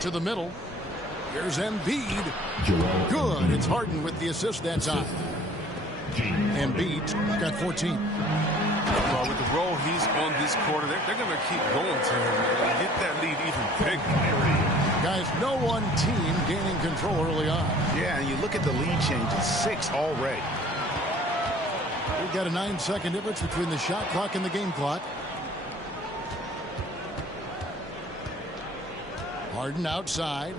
To the middle. Here's Embiid. Good. It's Harden with the assist that time. Embiid got 14. Well, with the role he's on this quarter, they're going to keep going to him and get that lead even bigger. Guys, no one team gaining control early on. Yeah, and you look at the lead change, it's 6 already. We've got a 9-second difference between the shot clock and the game clock. Harden outside.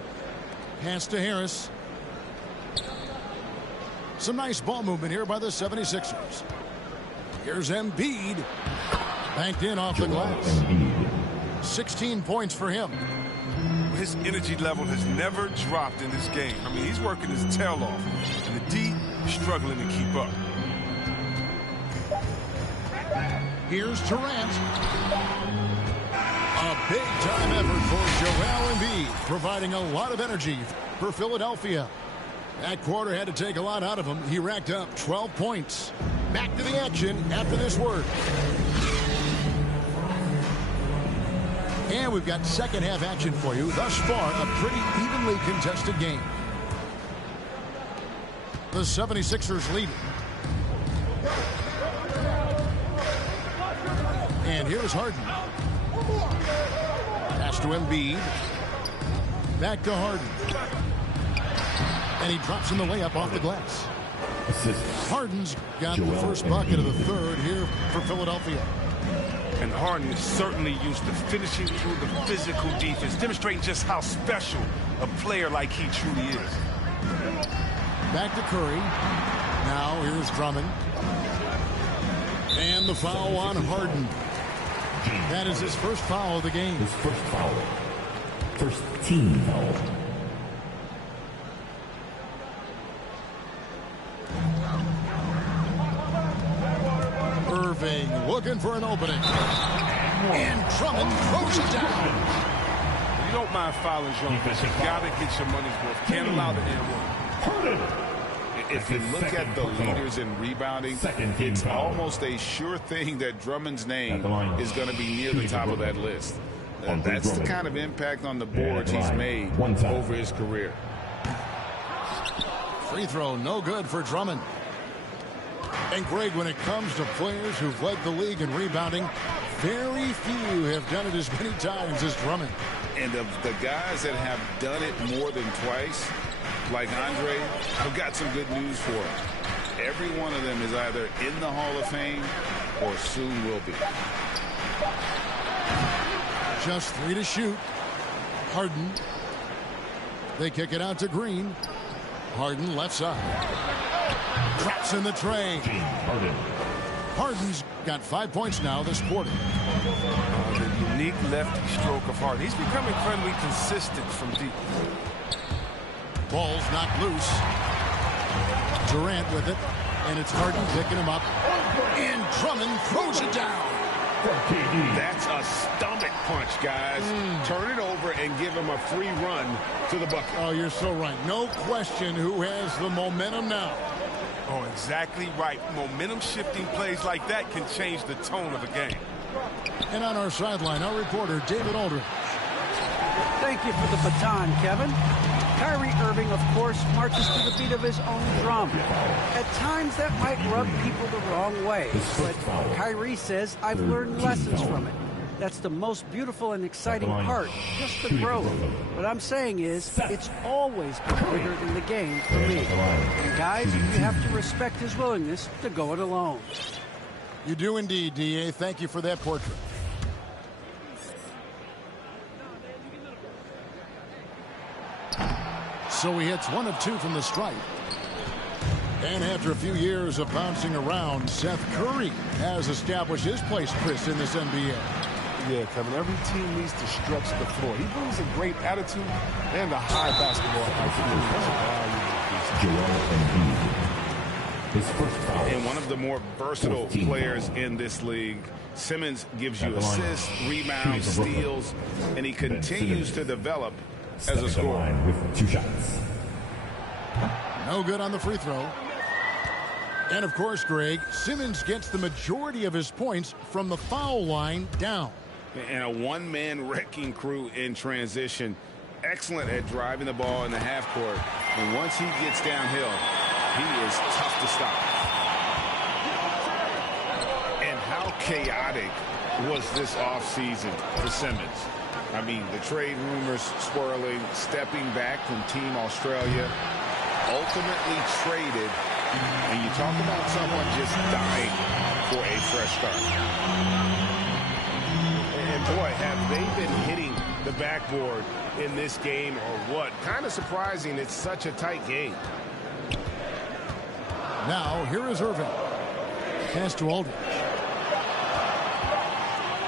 Pass to Harris. Some nice ball movement here by the 76ers. Here's Embiid. Banked in off the glass. 16 points for him. His energy level has never dropped in this game. I mean, he's working his tail off. And the D struggling to keep up. Here's Durant. A big-time effort for Joel Embiid, providing a lot of energy for Philadelphia. That quarter had to take a lot out of him. He racked up 12 points. Back to the action after this word. And we've got second half action for you. Thus far, a pretty evenly contested game. The 76ers lead. And here's Harden. Pass to Embiid. Back to Harden. And he drops in the layup off the glass. Harden's got the first bucket of the third here for Philadelphia. And Harden is certainly used to finishing through the physical defense, demonstrating just how special a player like he truly is. Back to Curry. Now here's Drummond. And the foul on Harden. That is his first foul of the game. His first foul. First team foul. Irving looking for an opening. And Drummond throws it down. You don't mind fouling zone, but you got to get your money's worth. Can't allow the and one. If you look at the leaders in rebounding, it's almost a sure thing that Drummond's name is going to be near the top of that list. That's the kind of impact on the boards he's made over his career. Free throw, no good for Drummond. And Greg, when it comes to players who've led the league in rebounding, very few have done it as many times as Drummond. And of the guys that have done it more than twice, like Andre, I've got some good news for him. Every one of them is either in the Hall of Fame or soon will be. Just 3 to shoot. Harden. They kick it out to Green. Harden left side. Drops in the tray. Harden's got 5 points now this quarter. The unique lefty stroke of Harden. He's become incredibly consistent from deep. Ball's knocked loose. Durant with it. And it's Harden picking him up. And Drummond throws it down. That's a stomach punch, guys. Turn it over and give him a free run to the bucket. Oh, you're so right. No question who has the momentum now. Oh, exactly right. Momentum-shifting plays like that can change the tone of a game. And on our sideline, our reporter, David Aldridge. Thank you for the baton, Kevin. Kyrie Irving, of course, marches to the beat of his own drum. At times, that might rub people the wrong way. But Kyrie says, I've learned lessons from it. That's the most beautiful and exciting part, just the growth. What I'm saying is, it's always been bigger than the game for me. And guys, you have to respect his willingness to go it alone. You do indeed, D.A. Thank you for that portrait. So he hits 1 of 2 from the stripe. And after a few years of bouncing around, Seth Curry has established his place, Chris, in this NBA. Yeah, Kevin, every team needs to stretch the floor. He brings a great attitude and a high basketball IQ. And one of the more versatile players in this league. Simmons gives you assists, rebounds, steals, and he continues to develop as a scorer. With 2 shots. No good on the free throw. And of course, Greg, Simmons gets the majority of his points from the foul line down. And a one-man wrecking crew in transition. excellent at driving the ball in the half court. And once he gets downhill, he is tough to stop. And how chaotic was this offseason for Simmons? I mean, the trade rumors swirling, stepping back from Team Australia, ultimately traded. And you talk about someone just dying for a fresh start. And boy, have they been hitting the backboard in this game or what? Kind of surprising it's such a tight game. Now, here is Irving. Pass to Aldridge.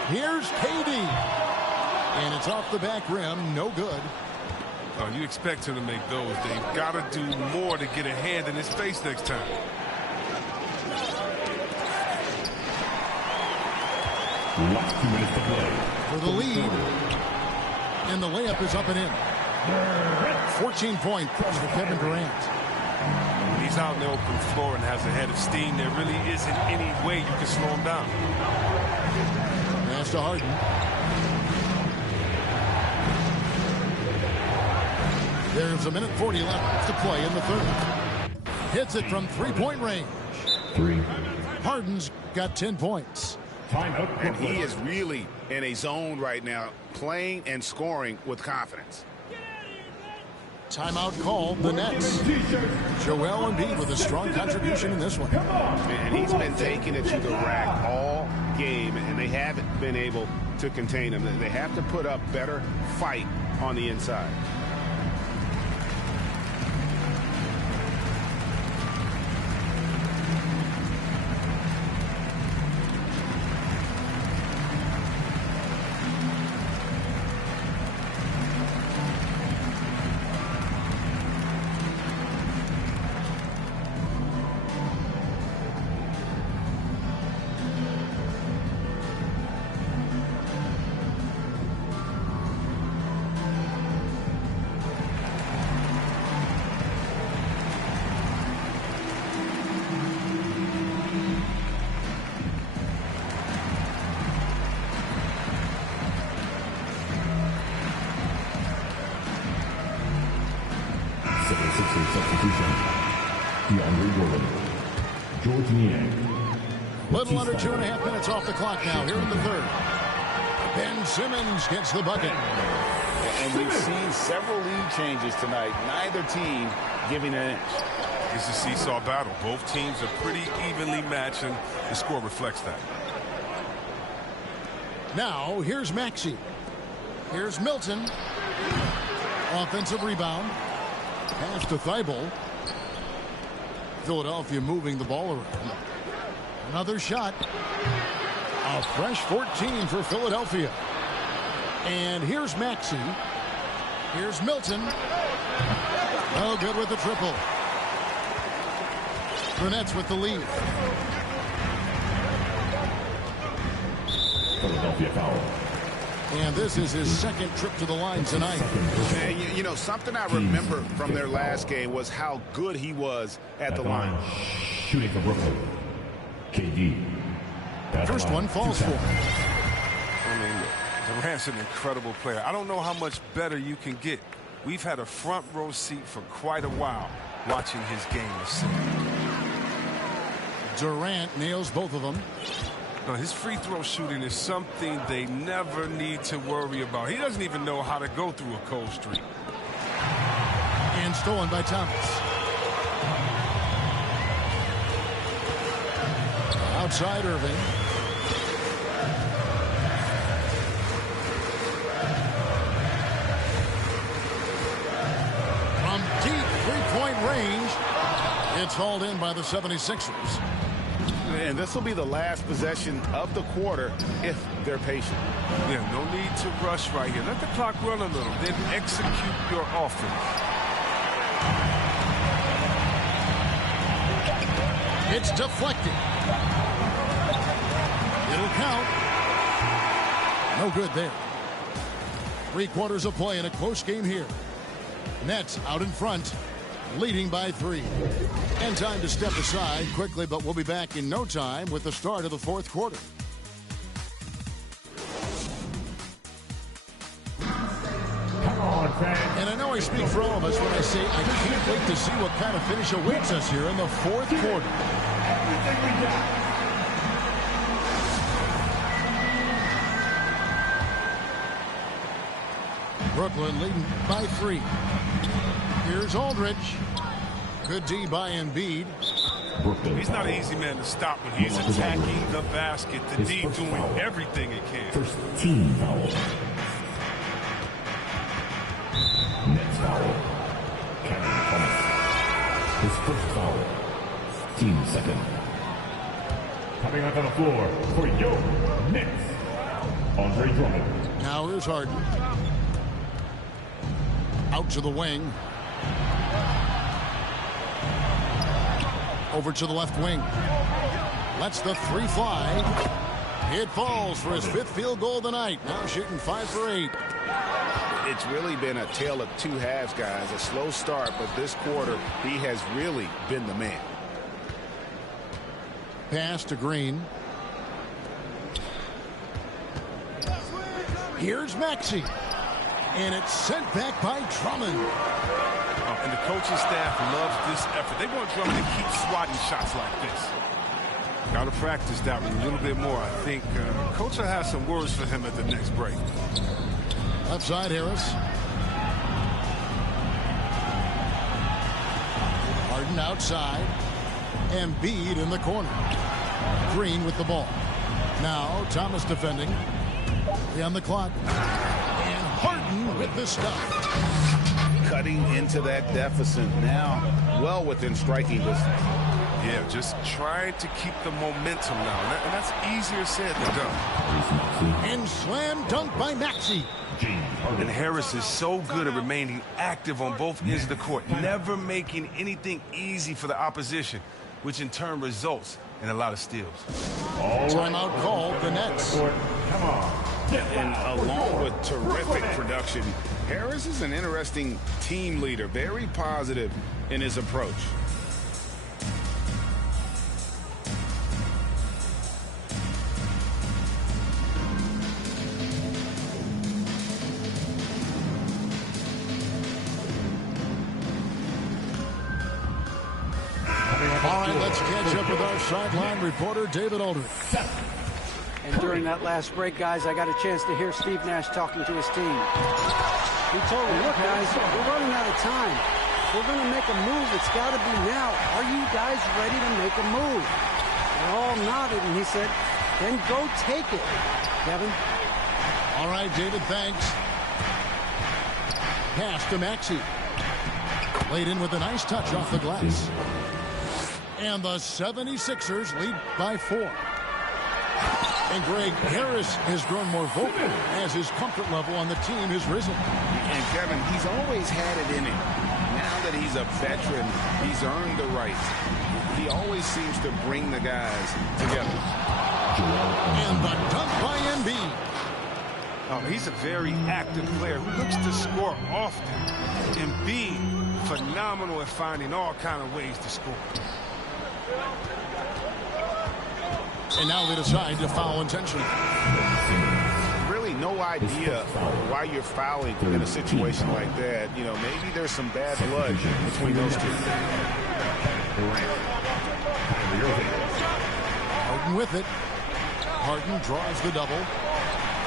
Here's KD. And it's off the back rim. No good. Oh, you expect him to make those. They've got to do more to get a hand in his face next time. Last 2 minutes to play. For the lead. And the layup is up and in. 14 points for Kevin Durant. When he's out in the open floor and has a head of steam, there really isn't any way you can slow him down. Pass to Harden. There's a minute 40 left to play in the third. Hits it from three-point range. 3. Harden's got 10 points. Timeout. And he is really in a zone right now, playing and scoring with confidence. Timeout call, the Nets. Joel Embiid with a strong contribution in this one. And he's been taking it to the rack all game, and they haven't been able to contain him. They have to put up better fight on the inside. Substitution. DeAndre Jordan. George Niang. Little under 2.5 minutes off the clock now here in the third. Ben Simmons gets the bucket. And we've seen several lead changes tonight. Neither team giving an inch. It's a seesaw battle. Both teams are pretty evenly matched, and the score reflects that. Now, here's Maxey. Here's Milton. Offensive rebound. Pass to Thibault. Philadelphia moving the ball around. Another shot. A fresh 14 for Philadelphia. And here's Maxey. Here's Milton. Oh, good with the triple. The Nets with the lead. Philadelphia foul. And this is his second trip to the line tonight. And you know, something I remember from their last game was how good he was at the line. Shooting for Brooklyn. KD. First one falls for him. I mean, look, Durant's an incredible player. I don't know how much better you can get. We've had a front row seat for quite a while watching his game ascend. Durant nails both of them. Now, his free throw shooting is something they never need to worry about. He doesn't even know how to go through a cold streak. And stolen by Thomas. Outside Irving. From deep three-point range, it's hauled in by the 76ers. And this will be the last possession of the quarter if they're patient. Yeah, no need to rush right here. Let the clock run a little, then execute your offense. It's deflected. It'll count. No good there. 3 quarters of play in a close game here. Nets out in front, leading by 3. And time to step aside quickly, but we'll be back in no time with the start of the 4th quarter. Come on, And I know I speak for all of us when I say I can't wait to see what kind of finish awaits us here in the fourth quarter. Brooklyn leading by 3. Here's Aldridge. Good D by Embiid. He's not an easy man to stop when he's attacking the basket. The D doing everything it can. First team foul. Next foul. Cameron Thomas. His first foul. Team second. Coming out on the floor for your Knicks, Andre Drummond. Now here's Harden. Out to the wing. Over to the left wing. Lets the 3 fly. It falls for his 5th field goal of the night. Now shooting 5 for 8. It's really been a tale of 2 halves, guys. A slow start, but this quarter, he has really been the man. Pass to Green. Here's Maxey. And it's sent back by Drummond. And the coaching staff loves this effort. They want Drummond to keep swatting shots like this. Got to practice that one a little bit more. I think Coach will have some words for him at the next break. Left side, Harris. Harden outside. Embiid in the corner. Green with the ball. Now Thomas defending. On the clock. And Harden with the stop. Cutting into that deficit now, well within striking distance. Yeah, just trying to keep the momentum now. And that's easier said than done. And slam dunk by Maxey. And Harris is so good at remaining active on both ends of the court, never making anything easy for the opposition, which in turn results in a lot of steals. Timeout called the Nets. Come on. And along with terrific production, Harris is an interesting team leader, very positive in his approach. All right, let's catch up with our sideline reporter, David Aldridge. And during that last break, guys, I got a chance to hear Steve Nash talking to his team. He told them, look, guys, we're running out of time. We're going to make a move. It's got to be now. Are you guys ready to make a move? They all nodded, and he said, then go take it, Kevin. All right, David, thanks. Pass to Maxey. Laid in with a nice touch off the glass. And the 76ers lead by 4. And Greg, Harris has grown more vocal as his comfort level on the team has risen. And Kevin, he's always had it in him. Now that he's a veteran, he's earned the right. He always seems to bring the guys together. And the dunk by Embiid. Oh, he's a very active player who looks to score often. Embiid, phenomenal at finding all kind of ways to score. And now they decide to foul intentionally. Really no idea why you're fouling in a situation like that. You know, maybe there's some bad blood between those two. Harden with it. Harden draws the double.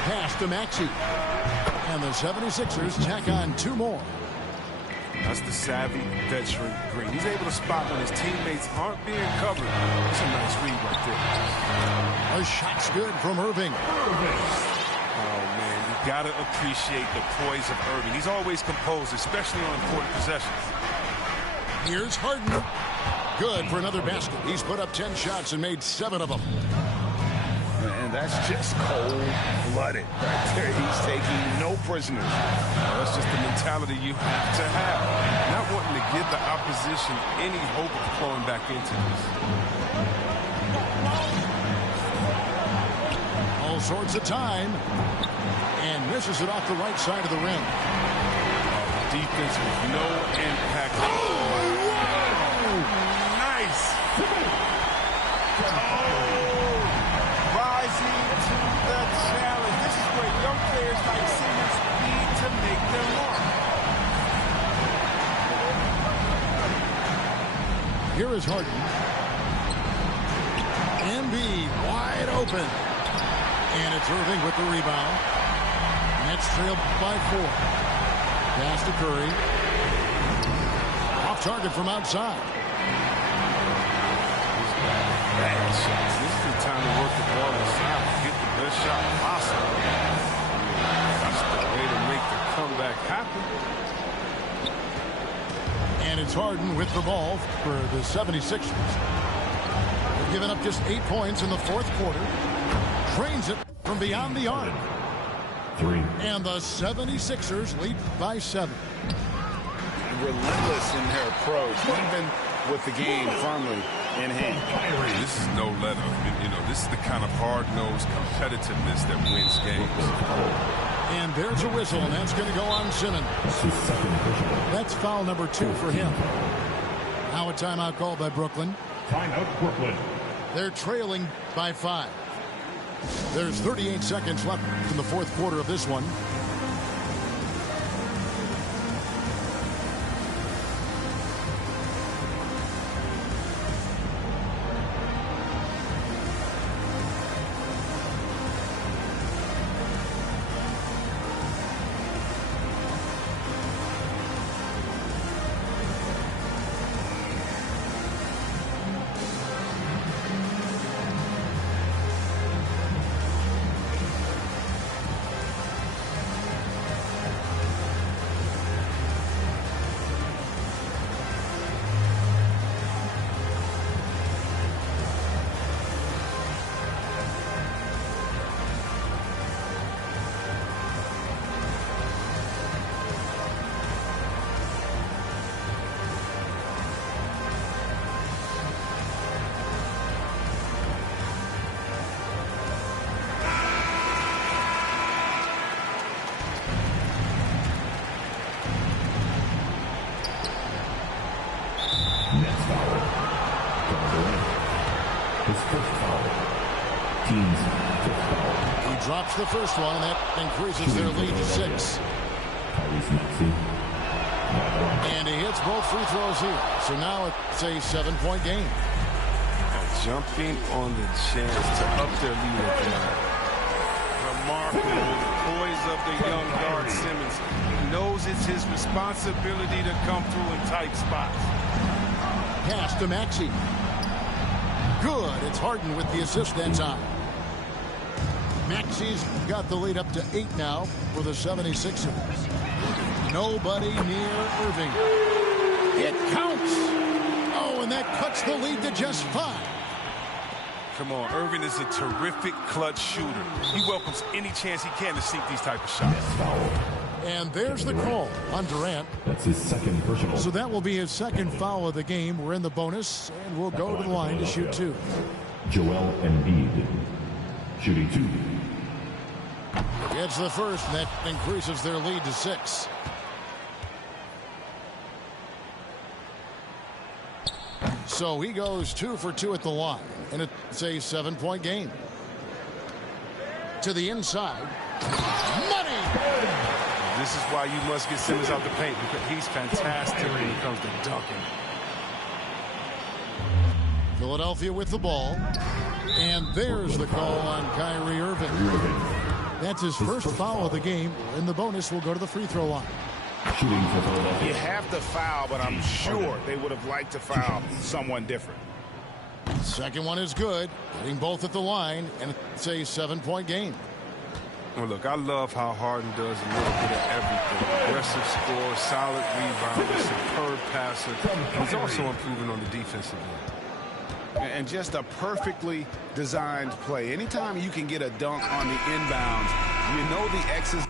Pass to Maxey. And the 76ers tack on 2 more. That's the savvy veteran Green. He's able to spot when his teammates aren't being covered. That's a nice read right there. A shot's good from Irving. Oh, man, you got to appreciate the poise of Irving. He's always composed, especially on important possessions. Here's Harden. Good for another basket. He's put up 10 shots and made 7 of them. And that's just cold-blooded right there. He's taking no prisoners. That's just the mentality you have to have. Not wanting to give the opposition any hope of flowing back into this. All sorts of time. And misses it off the right side of the rim. Defense with no impact. Oh, nice. Rising to the challenge. This is where young players like Simmons need to make their mark. Here is Harden. Embiid wide open. And it's Irving with the rebound. Nets trail by 4. Pass to Curry. Off target from outside. Bad shots. This is the time to work the ball inside. Get the best shot possible. That's the way to make the comeback happen. And it's Harden with the ball for the 76ers. They've given up just 8 points in the fourth quarter. Drains it from beyond the arc. 3. And the 76ers lead by 7. Relentless in their approach, even with the game firmly in hand. This is no let up. You know, this is the kind of hard-nosed competitiveness that wins games. And there's a whistle, and that's going to go on Simmons. That's foul number 2 for him. Now a timeout called by Brooklyn. Timeout Brooklyn. They're trailing by 5. There's 38 seconds left in the fourth quarter of this one. He drops the first one, and that increases their lead to 6. And he hits both free throws here. So now it's a 7-point game. Jumping on the chance to up their lead at the line. Remarkable. The poise of the young guard Simmons. He knows it's his responsibility to come through in tight spots. Pass to Maxey. Good. It's Harden with the assist that time. Maxey's got the lead up to 8 now for the 76ers. Nobody near Irving. It counts. Oh, and that cuts the lead to just 5. Come on, Irving is a terrific clutch shooter. He welcomes any chance he can to sink these type of shots. And there's the call on Durant. That's his second personal. So that will be his second foul of the game. We're in the bonus, and we'll go to the line to shoot 2. Joel Embiid, shooting 2. Gets the first, and that increases their lead to 6. So he goes 2 for 2 at the line, and it's a 7-point game. To the inside. Money! This is why you must get Simmons out the paint, because he's fantastic when it comes to dunking. Philadelphia with the ball. And there's the call on Kyrie Irving. That's his first foul of the game. In the bonus, we'll go to the free throw line. You have to foul, but I'm sure they would have liked to foul someone different. Second one is good. Getting both at the line, and it's a 7-point game. Well, look, I love how Harden does a little bit of everything. Aggressive score, solid rebounder, superb passer. He's also improving on the defensive end. And just a perfectly designed play. Anytime you can get a dunk on the inbounds, you know the X's